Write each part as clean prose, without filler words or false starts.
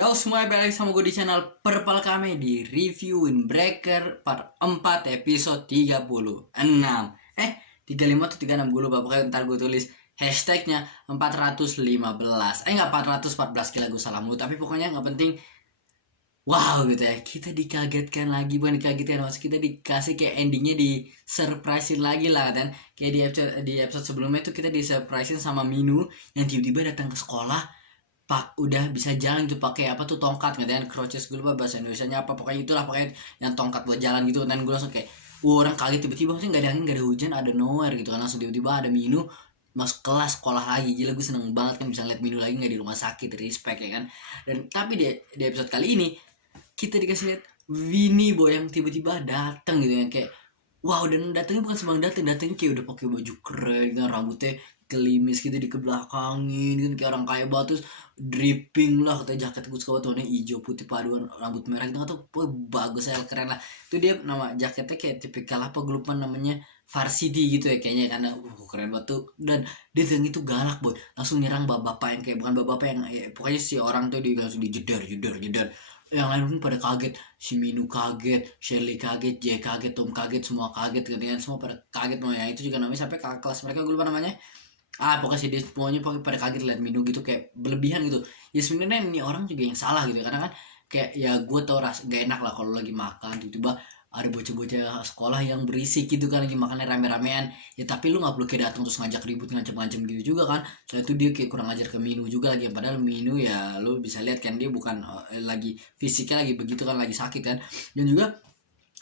Halo semua, balik lagi sama gue di channel Purple Kame di Review Windbreaker part 4 episode 36. 35 atau 36 gue lupa, pokoknya ntar gue tulis hashtagnya 415. Enggak, 414, kira gue salah mulu. Tapi pokoknya nggak penting. Wow gitu ya, kita dikagetkan lagi, bukan dikagetkan, maksud kita dikasih kayak endingnya, di surprisein lagi lah kan. Kayak di episode sebelumnya itu kita di surprisein sama Minu yang tiba-tiba datang ke sekolah, pak udah bisa jalan gitu pakai apa tuh, tongkat ngatain crutches, gue lupa bahasa Indonesianya apa, pokoknya itulah, pokoknya yang tongkat buat jalan gitu. Dan gue langsung kayak, orang kaget tiba-tiba, maksudnya nggak ada angin nggak ada hujan, ada nowhere gitu kan, langsung tiba-tiba ada Minu masuk kelas sekolah lagi. Gila, gue seneng banget kan bisa lihat Minu lagi nggak di rumah sakit, respect ya kan. Dan tapi di episode kali ini kita dikasih lihat Vini boy yang tiba-tiba datang gitu yang kayak wow. Dan datangnya bukan sembarang datang, datangnya kayak udah pakai baju keren gitu, rambutnya gelimis gitu di kebelakangin kan, kayak orang kaya banget. Terus dripping lah, katanya jaket gue suka banget warnanya hijau putih paduan rambut merah gitu, atau bagus ya, keren lah. Itu dia nama jaketnya kayak tipikal apa, gue lupa namanya, varsity gitu ya kayaknya, karena keren banget tuh. Dan dia yang itu galak boy, langsung nyerang bapak-bapak yang kayak, bukan bapak-bapak yang pokoknya si orang tuh di langsung dijedar jedar jedar. Yang lain pun pada kaget, si Minu kaget, Shelly kaget, Jay kaget, Tom kaget, semua kaget gitu kan, semua pada kaget. Mau yang itu juga namanya sampai kakak kelas mereka, gue lupa namanya. Pokoknya sih dia semuanya pada kaget lihat Minu gitu, kayak berlebihan gitu. Ya sebenarnya ini orang juga yang salah gitu, karena kan kayak ya gue tau gak enak lah kalau lagi makan tiba-tiba ada bocah-bocah sekolah yang berisik gitu kan, lagi makannya rame-ramean. Ya tapi lu nggak perlu kayak datang terus ngajak ribut, ngancem-ngancem gitu juga kan. Soalnya itu dia kayak kurang ajar ke Minu juga lagi, padahal Minu ya lu bisa lihat kan dia bukan lagi fisiknya lagi begitu kan, lagi sakit kan. Dan juga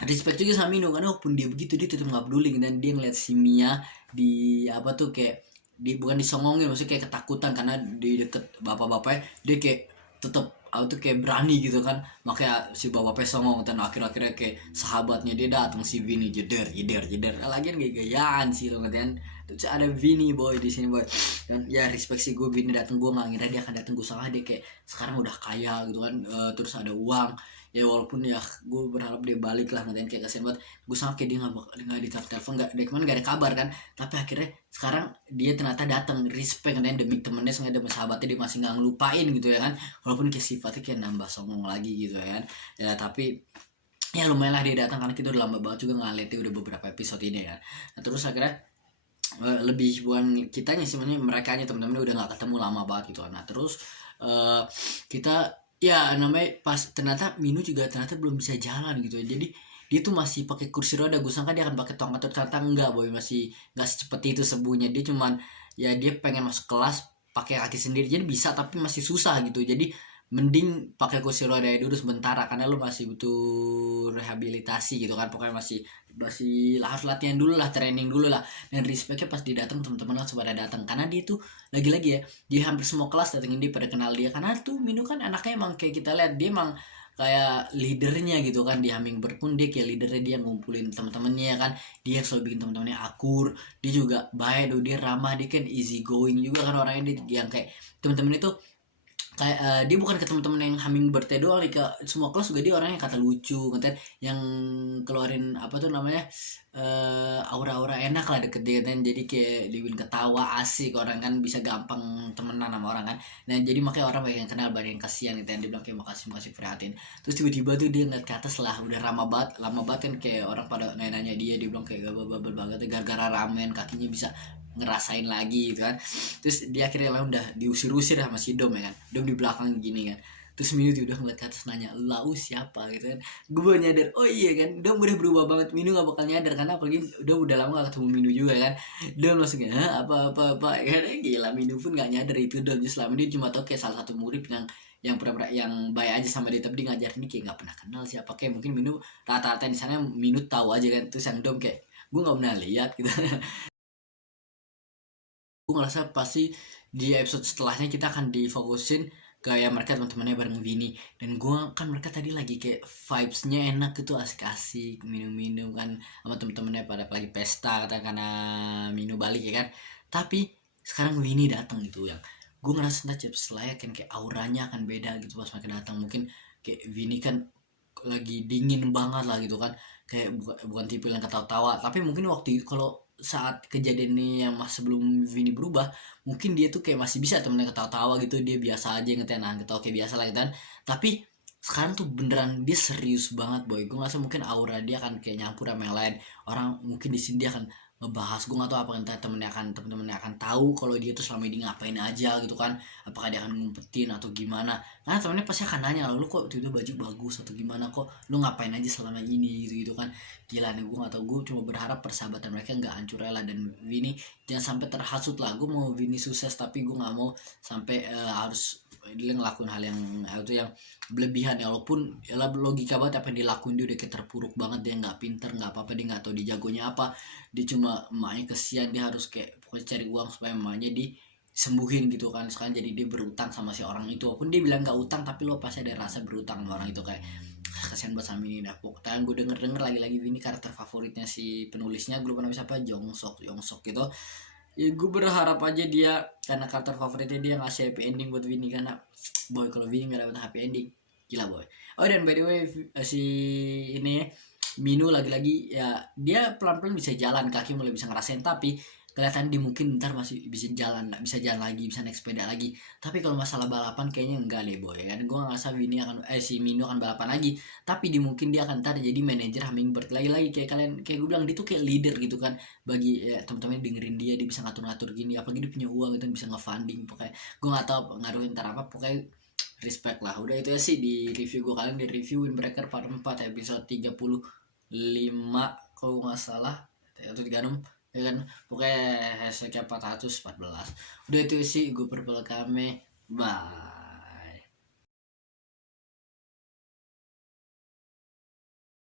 respect juga sama Minu, karena walaupun dia begitu dia tetap nggak peduli. Dan dia ngeliat si Mia di apa tuh, kayak di bukan disongongin, maksudnya kayak ketakutan karena di deket bapak-bapaknya, dia kayak tetap aku tuh kayak berani gitu kan. Makanya si bapak-bapaknya songong, dan akhir-akhirnya kayak sahabatnya dia datang, si Vini jeder jeder jeder. Lagian gaya-gayaan sih lo kan. Terus ada Vini boy di sini boy. Dan ya respect sih, gue Vini datang, gue nggak ngira dia akan datang. Gue salah, dia kayak sekarang udah kaya gitu kan. Terus ada uang. Ya walaupun ya gue berharap dia balik lah, ngatain kayak kasihan banget. Gue sama kayak dia nggak di telepon, nggak dari kemana, nggak ada kabar kan. Tapi akhirnya sekarang dia ternyata datang, respect kan, demi temennya, sengaja demi sahabatnya, dia masih nggak ngelupain gitu ya kan. Walaupun kayak sifatnya kayak nambah songong lagi gitu ya kan. Ya tapi ya lumayan lah dia datang, karena kita udah lama banget juga nggak lihat dia, udah beberapa episode ini ya. Nah terus akhirnya lebih bukan kitanya sih, sebenarnya mereka nya teman-teman udah nggak ketemu lama banget gitu. Nah terus kita ya namanya pas ternyata Minu juga ternyata belum bisa jalan gitu ya. Jadi dia tuh masih pakai kursi roda, gue sangka dia akan pakai tongkat, ternyata enggak boy, masih nggak secepat itu sembuhnya. Dia cuman ya dia pengen masuk kelas pakai kaki sendiri, jadi bisa tapi masih susah gitu. Jadi mending pakai kursi roda dulu sebentar, karena lu masih butuh rehabilitasi gitu kan. Pokoknya masih masih harus latihan dulu lah, training dulu lah. Dan respectnya pas dia datang, teman-teman langsung pada datang, karena dia tuh lagi-lagi ya, dia hampir semua kelas datengin dia, pada kenal dia. Karena tuh Minu kan anaknya emang kayak kita lihat, dia emang kayak leadernya gitu kan. Di Hummingbird pun dia kayak leadernya, dia ngumpulin teman-temannya kan. Dia selalu bikin teman-temannya akur. Dia juga baik, dia ramah, dia kan easy going juga kan orangnya. Dia yang kayak teman-teman itu kayak dia bukan ke teman-teman yang Hummingbird doang nih, ke semua kelas juga dia orangnya kata lucu, kata yang keluarin apa tuh namanya, aura-aura enak lah deket dia kan. Jadi kayak dibikin ketawa asik, orang kan bisa gampang temenan sama orang kan. Nah jadi makanya orang banyak yang kenal, banyak yang kasihan gitu, yang dia bilang kayak makasih makasih prihatin. Terus tiba-tiba tuh dia ngeliat ke atas lah, udah ramah banget, lama banget kan, kayak orang pada nanya-nanya dia bilang kayak gak banget gara-gara ramen kakinya bisa ngerasain lagi gitu kan. Terus dia akhirnya udah diusir-usir sama si Dom ya kan. Dom di belakang gini kan. Terus Minu tuh udah ngeliat ke atas nanya, lau siapa gitu kan. Gue baru nyadar, oh iya kan, Dom udah berubah banget. Minu gak bakal nyadar, karena apalagi Dom udah lama gak ketemu Minu juga kan. Dom langsung kayak, apa ya, gila. Minu pun gak nyadar itu Dom. Just selama dia cuma tau kayak salah satu murid yang pura-pura yang baik aja sama dia, tapi dia ngajar ini kayak gak pernah kenal siapa. Kayak mungkin Minu rata-rata di sana Minu tahu aja kan. Terus yang Dom kayak, gue gak pernah lihat gitu. Gue ngerasa pasti di episode setelahnya kita akan difokusin ke ya mereka teman-temannya bareng Vini. Dan gue kan mereka tadi lagi kayak vibesnya enak gitu, asik-asik minum-minum kan sama teman-temannya, pada lagi pesta kata, karena minum balik ya kan. Tapi sekarang Vini datang gitu, yang gue ngerasa entah setelahnya kan kayak auranya akan beda gitu pas mereka datang. Mungkin kayak Vini kan lagi dingin banget lah gitu kan, kayak bukan tipe yang ketawa-tawa. Tapi mungkin waktu kalau saat kejadian ini yang mas sebelum Vini berubah, mungkin dia tuh kayak masih bisa temennya ketawa-tawa gitu, dia biasa aja ngetenan ketawa kayak biasa lah gitu kan. Tapi sekarang tuh beneran dia serius banget boy. Gue ngerasa mungkin aura dia akan kayak nyampur sama yang lain orang, mungkin di sini dia akan ngebahas, gue gak tahu apa entah temen-temennya akan tahu kalau dia tuh selama ini ngapain aja gitu kan, apakah dia akan ngumpetin atau gimana, karena temennya pasti akan nanya, lu kok tiba-tiba baju bagus atau gimana, kok lu ngapain aja selama ini gitu gitu kan. Gila nih, gue gak tahu, gue cuma berharap persahabatan mereka nggak hancur rela, dan Vini jangan sampai terhasut lah. Gue mau Vini sukses tapi gue nggak mau sampai harus dia ngelakuin hal yang itu yang berlebihan ya, walaupun ya logika banget apa yang dilakuin, dia udah kayak terpuruk banget, dia nggak pinter nggak apa-apa, dia nggak tahu dia jagonya apa, dia cuma emaknya kesian, dia harus kayak pokoknya cari uang supaya emaknya disembuhin gitu kan. Sekarang jadi dia berutang sama si orang itu, walaupun dia bilang nggak utang tapi lo pasti ada rasa berutang sama orang itu, kayak kasihan banget sama ini. Nah pokoknya gue denger lagi ini karakter favoritnya si penulisnya, gue lupa namanya siapa, Jongsok gitu ya. Gue berharap aja dia, karena karakter favoritnya dia ngasih happy ending buat Winnie, karena boy kalau Winnie nggak dapet happy ending gila boy. Oh dan by the way si ini Minu lagi-lagi ya, dia pelan-pelan bisa jalan, kaki mulai bisa ngerasain, tapi kelihatan dia mungkin ntar masih bisa jalan lagi, bisa naik sepeda lagi. Tapi kalau masalah balapan kayaknya enggak deh boy kan. Gue ngerasa Winnie akan si Minu akan balapan lagi, tapi di mungkin dia akan ntar jadi manajer Hummingbird lagi kayak kalian, kayak gue bilang dia tuh kayak leader gitu kan, bagi ya, teman-teman dengerin dia bisa ngatur-ngatur gini, apalagi dia punya uang gitu bisa nge-funding. Pokoknya gue nggak tahu ngaruhin ntar apa, pokoknya respect lah. Udah itu ya sih di review gue kalian, di review Windbreaker part 4 episode 35 kalau nggak salah atau 36 ya kan, pokoknya hashtagnya 414. Udah itu sih gue Purple Kame, bye.